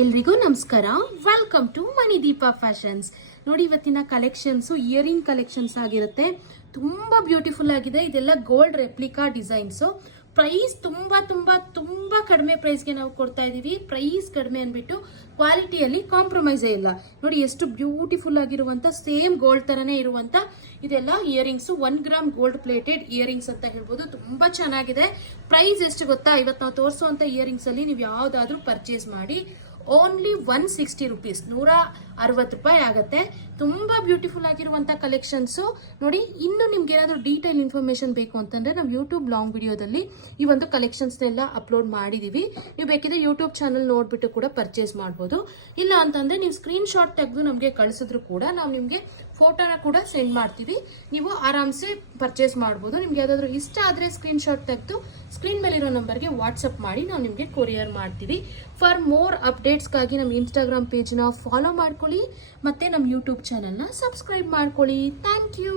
ಎಲ್ರಿಗೂ ನಮಸ್ಕಾರ. Welcome to Manideepa fashions ನೋಡಿ ಇವತ್ತಿನ ಕಲೆಕ್ಷನ್ಸು ಇಯರಿಂಗ್ ಕಲೆಕ್ಷನ್ಸ್ ಆಗಿರುತ್ತೆ. ತುಂಬ ಬ್ಯೂಟಿಫುಲ್ ಆಗಿದೆ. ಇದೆಲ್ಲ ಗೋಲ್ಡ್ ರೆಪ್ಲಿಕಾ ಡಿಸೈನ್ಸು ಪ್ರೈಸ್ ತುಂಬ ತುಂಬ ತುಂಬ ಕಡಿಮೆ ಪ್ರೈಸ್ಗೆ ನಾವು ಕೊಡ್ತಾ ಇದ್ದೀವಿ ಪ್ರೈಸ್ ಕಡಿಮೆ ಅಂದ್ಬಿಟ್ಟು ಕ್ವಾಲಿಟಿಯಲ್ಲಿ ಕಾಂಪ್ರಮೈಸೇ ಇಲ್ಲ. ನೋಡಿ, ಎಷ್ಟು ಬ್ಯೂಟಿಫುಲ್ ಆಗಿರುವಂಥ ಸೇಮ್ ಗೋಲ್ಡ್ ಥರನೇ ಇರುವಂಥ ಇದೆಲ್ಲ earrings one gram gold plated earrings ಅಂತ ಹೇಳ್ಬೋದು. ತುಂಬ ಚೆನ್ನಾಗಿದೆ. ಪ್ರೈಸ್ ಎಷ್ಟು ಗೊತ್ತಾ? ಇವತ್ತು ನಾವು ತೋರಿಸುವಂಥ ಇಯರಿಂಗ್ಸಲ್ಲಿ ನೀವು ಯಾವುದಾದ್ರೂ ಪರ್ಚೇಸ್ ಮಾಡಿ ಓನ್ಲಿ ಒನ್ ಸಿಕ್ಸ್ಟಿ ರುಪೀಸ್ ನೂರ ಅರವತ್ತು ರೂಪಾಯಿ ಆಗುತ್ತೆ. ತುಂಬಾ ಬ್ಯೂಟಿಫುಲ್ ಆಗಿರುವಂತ ಕಲೆಕ್ಷನ್ಸು ನೋಡಿ, ಇನ್ನು ನಿಮ್ಗೆ ಏನಾದರೂ ಡೀಟೇಲ್ ಇನ್ಫಾರ್ಮೇಶನ್ ಬೇಕು ಅಂತಂದ್ರೆ ನಾವು ಯೂಟ್ಯೂಬ್ ಲಾಂಗ್ ವಿಡಿಯೋದಲ್ಲಿ ಈ ಒಂದು ಕಲೆಕ್ಷನ್ಸ್ನೆಲ್ಲ ಅಪ್ಲೋಡ್ ಮಾಡಿದೀವಿ. ನೀವು ಬೇಕಿದ್ರೆ ಯೂಟ್ಯೂಬ್ ಚಾನಲ್ ನೋಡ್ಬಿಟ್ಟು ಕೂಡ ಪರ್ಚೇಸ್ ಮಾಡ್ಬೋದು. ಇಲ್ಲ ಅಂತಂದ್ರೆ ನೀವು ಸ್ಕ್ರೀನ್ ಶಾಟ್ ತೆಗೆದು ನಮಗೆ ಕಳಿಸಿದ್ರು ಕೂಡ ನಾವು ನಿಮಗೆ ಫೋಟೋನ ಕೂಡ ಸೆಂಡ್ ಮಾಡ್ತೀವಿ. ನೀವು ಆರಾಮ್ಸೆ ಪರ್ಚೇಸ್ ಮಾಡ್ಬೋದು. ನಿಮ್ಗೆ ಯಾವುದಾದ್ರೂ ಇಷ್ಟ ಆದರೆ ಸ್ಕ್ರೀನ್ ಶಾಟ್ ತೆಗೆದು ಸ್ಕ್ರೀನ್ ಮೇಲಿರೋ ನಂಬರ್ಗೆ ವಾಟ್ಸಪ್ ಮಾಡಿ ನಾವು ನಿಮಗೆ ಕೊರಿಯರ್ ಮಾಡ್ತೀವಿ. ಫಾರ್ ಮೋರ್ ಅಪ್ಡೇಟ್ಸ್ಗಾಗಿ ನಮ್ಮ ಇನ್ಸ್ಟಾಗ್ರಾಮ್ ಪೇಜ್ನ ಫಾಲೋ ಮಾಡ್ಕೊಳ್ಳಿ. ಮತ್ತೆ ನಮ್ಮ ಯೂಟ್ಯೂಬ್ ಚಾನಲ್ನ ಸಬ್ಸ್ಕ್ರೈಬ್ ಮಾಡ್ಕೊಳ್ಳಿ. Thank you